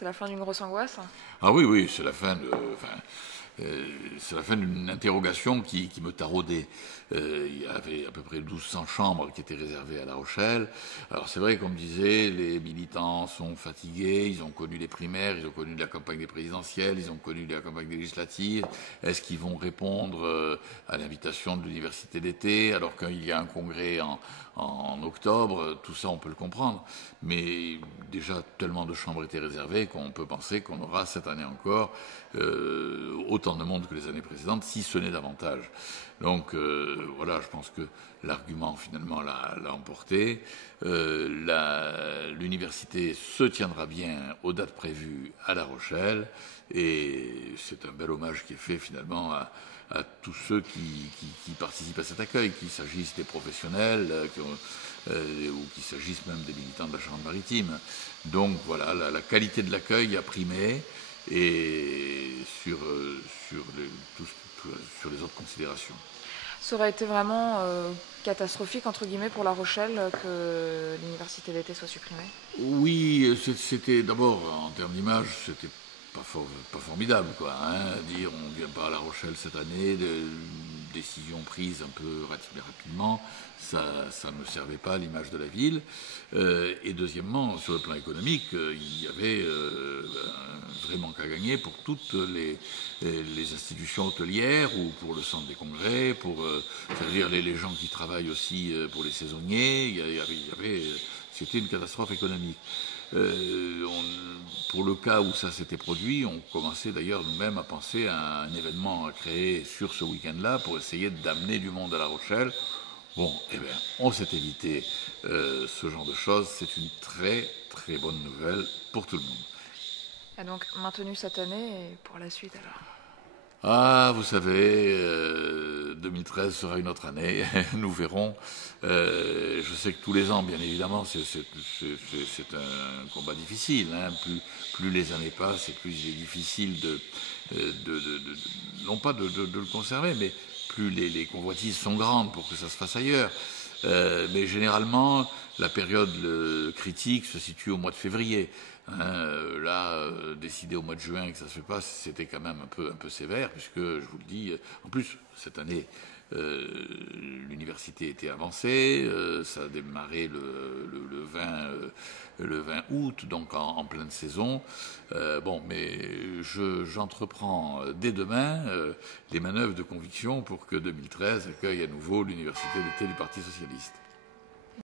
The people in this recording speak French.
C'est la fin d'une grosse angoisse? Ah oui, oui, c'est la fin de. C'est la fin d'une interrogation qui me taraudait. Il y avait à peu près 1200 chambres qui étaient réservées à La Rochelle. Alors c'est vrai, comme disait, les militants sont fatigués, ils ont connu les primaires, ils ont connu la campagne des présidentielles, ils ont connu la campagne des législatives. Est-ce qu'ils vont répondre à l'invitation de l'université d'été alors qu'il y a un congrès en octobre? Tout ça, on peut le comprendre. Mais déjà, tellement de chambres étaient réservées qu'on peut penser qu'on aura cette année encore autant de monde que les années précédentes, si ce n'est davantage. Donc voilà, je pense que l'argument finalement l'a emporté. L'université se tiendra bien aux dates prévues à La Rochelle et c'est un bel hommage qui est fait finalement à tous ceux qui participent à cet accueil, qu'il s'agisse des professionnels ou qu'il s'agisse même des militants de la Charente-Maritime. Donc voilà, la qualité de l'accueil a primé et sur les autres considérations. Ça aurait été vraiment catastrophique, entre guillemets, pour La Rochelle que l'université d'été soit supprimée? Oui, c'était d'abord, en termes d'image, c'était pas formidable, quoi. Dire on ne vient pas à La Rochelle cette année, décision prise un peu rapidement, ça ne servait pas à l'image de la ville. Et deuxièmement, sur le plan économique, il y avait un vrai manque à gagner pour toutes les institutions hôtelières ou pour le centre des congrès, c'est-à-dire les gens qui travaillent aussi pour les saisonniers. Il y avait c'était une catastrophe économique. Pour le cas où ça s'était produit, on commençait d'ailleurs nous-mêmes à penser à un événement à créer sur ce week-end-là pour essayer d'amener du monde à La Rochelle. Bon, eh bien, on s'est évité ce genre de choses. C'est une très très bonne nouvelle pour tout le monde. Et donc maintenu cette année et pour la suite alors? Ah, vous savez, 2013 sera une autre année, nous verrons. Je sais que tous les ans, bien évidemment, c'est un combat difficile. Plus les années passent et plus il est difficile non pas de le conserver, mais plus les convoitises sont grandes pour que ça se fasse ailleurs. Mais généralement, la période critique se situe au mois de février. Décider au mois de juin que ça se fait pas, c'était quand même un peu sévère, puisque, je vous le dis, en plus, cette année, l'université était avancée, ça a démarré le 20 août, donc en pleine saison. Mais j'entreprends dès demain les manœuvres de conviction pour que 2013 accueille à nouveau l'université d'été du Parti socialiste.